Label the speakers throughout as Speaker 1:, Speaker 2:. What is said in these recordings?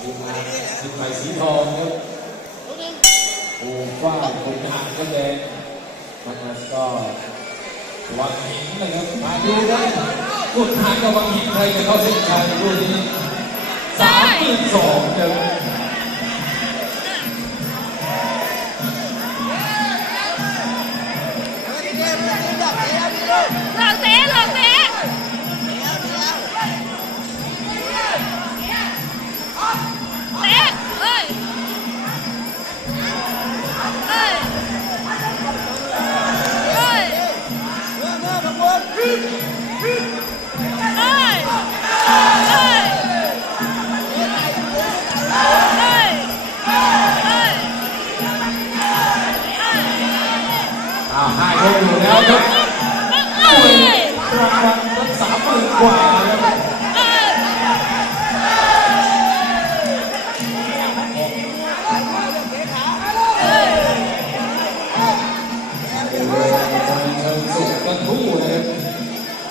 Speaker 1: ทีมงานสิบไผ่สีทองครับโอ้ฟ้าคนหางก็แดงมันนั้นก็วังหินนะครับมาดูนะพูดทางกับวังหินใครจะเข้าเส้นชัยรุ่นนี้สามหมื่นสองครับ
Speaker 2: เอ่า
Speaker 1: ห้ายกอยู่แล้วครับ
Speaker 2: เอ้ย
Speaker 1: รางวัลตั้งสามหมื่นกว่าครับ
Speaker 2: เอ้ย
Speaker 1: เป็นเรื่องของเชิงสุขกันทู่นะครับ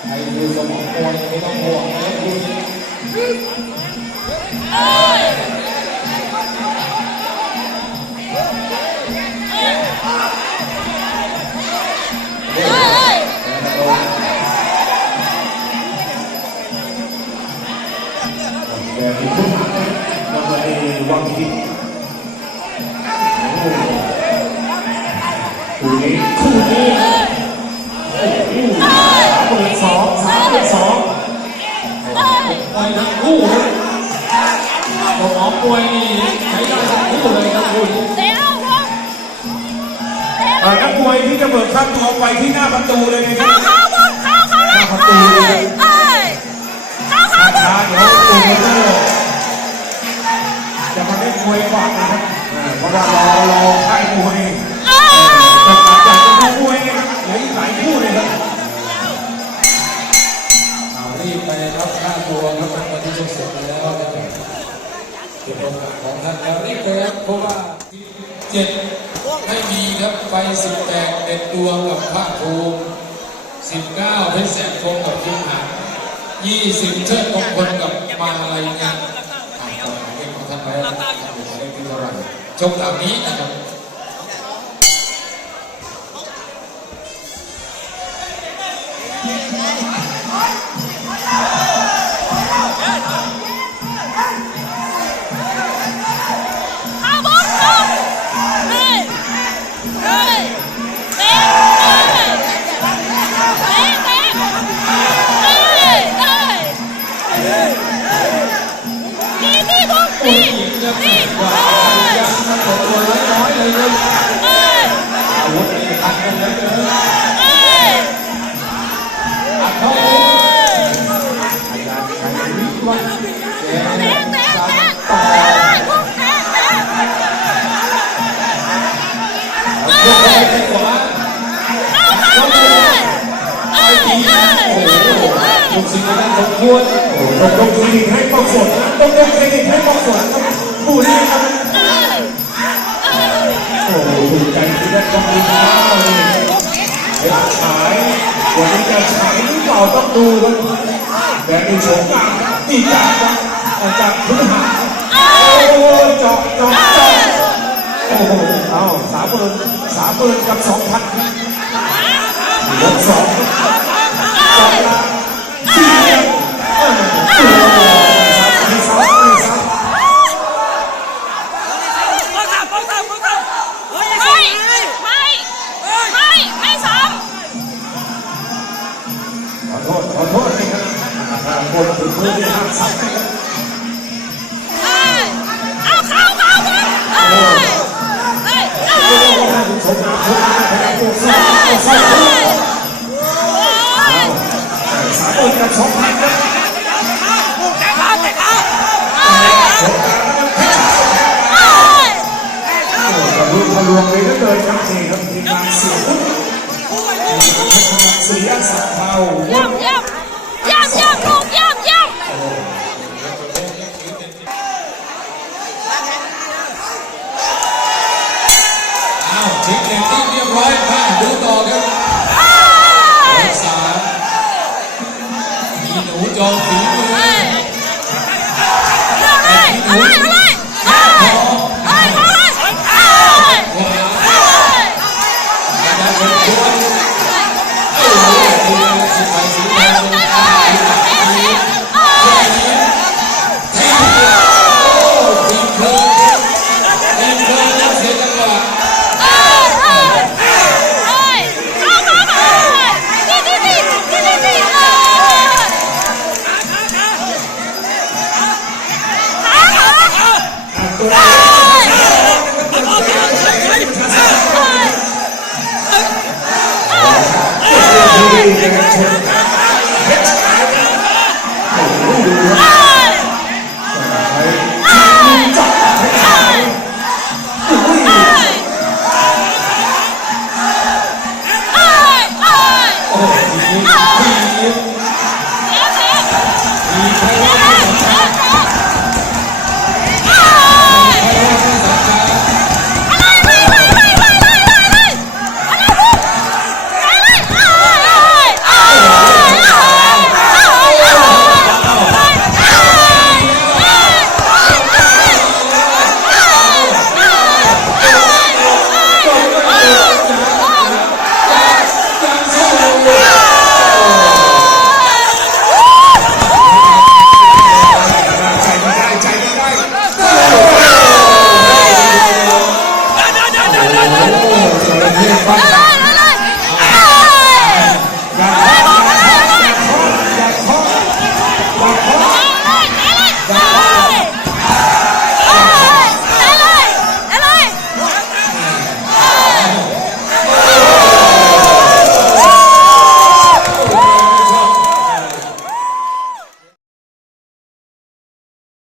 Speaker 1: ใครดูสมองมวยไม่ต้องห่วงนะครับ
Speaker 3: วังหินโอ้โหคู่นี้คู่นี้โอ้โหสามหมื่นสองสามหมื่นสอง
Speaker 1: มวยทั้งคู่ครับสมองมวยนี่ใช้ได้ทั้งคู่เลยครับคุณ
Speaker 2: เตะเอาลงเตะ
Speaker 3: เอ่อนักมวยที่จะเบิกค่าตัวไปที่หน้าประตูเลยนะครั
Speaker 2: เข้า
Speaker 3: บ
Speaker 2: เข้าบุกเข้าเข้าเลย
Speaker 3: มวยก่อนนะครับเพราะว่ารอรอค่ายมวย
Speaker 2: เอ้ย
Speaker 3: แต่หลังจากจะมวยนะครับเหลืออีกหลายคู่เลยครับ
Speaker 1: เอารีบไปครับค่าตัวครับทางวันที่จะเสร็จแล้วนะครับเป็นโอกาสของท่านแล้วรีบไปครับเพราะว่าเจ็ดไม่มีครับไฟสิบแปดเด็ดดวงกับภาคภูมิสิบเก้าเพชรแสนคงกับพิมหานยี่สิบเชิดมงคลกับมาลัยงานอ่านต่อหมายเลขของท่านไว้ ชมเหล่านี้นะครับ ควรโอ้โห
Speaker 3: ต้องยกเครดิตให้ป้องสดต้องยกเครดิตให้ป้องสดปู่นี้ครับโอ้โหถูกใจที่ได้ต้องมีข้าวเลยเห็นฉายวันนี้จะฉายหรือเปล่าต้องดูครับแต่ในโฉมงามครับนี่จากครับจากพื้นหาครับโอ้โหเจาะเจาะเจาะโอ้โหเอาสามหมื่นสามหมื่นกับสองพันยกสอง โทษขอโทษนะครับถ้าคนถึงมือที่ห้ามซ้ำนะครับำ
Speaker 2: เอ้ยเอาเข้าเข้าเอ้ยเอ้ยเอ้ย
Speaker 3: ชมน้ำชมน้ำพยายามโยกซ้าโยกซ้าย
Speaker 2: เอ้ยโอ้ย
Speaker 3: สามหมื่นกับสองพันครับ
Speaker 2: เอ้ย
Speaker 3: โอ้กระลุกทะลวงเลยเหลือเกินครับนี่ครับทีมงานเสียหุ้น เสียสักเทา
Speaker 2: เยี่ยมเยี่ยมเยี่ยมเยี่ยมลูกเยี่ยมเยี่ยม
Speaker 1: อ้าวทิ้งเด็กที่เรียบร้อยมาดูต่อครับ
Speaker 2: เอ้ย
Speaker 1: สามมีหนูจองฝีมือ
Speaker 2: เอ้ยเลือกเลย
Speaker 1: มีหนู
Speaker 3: แดงชน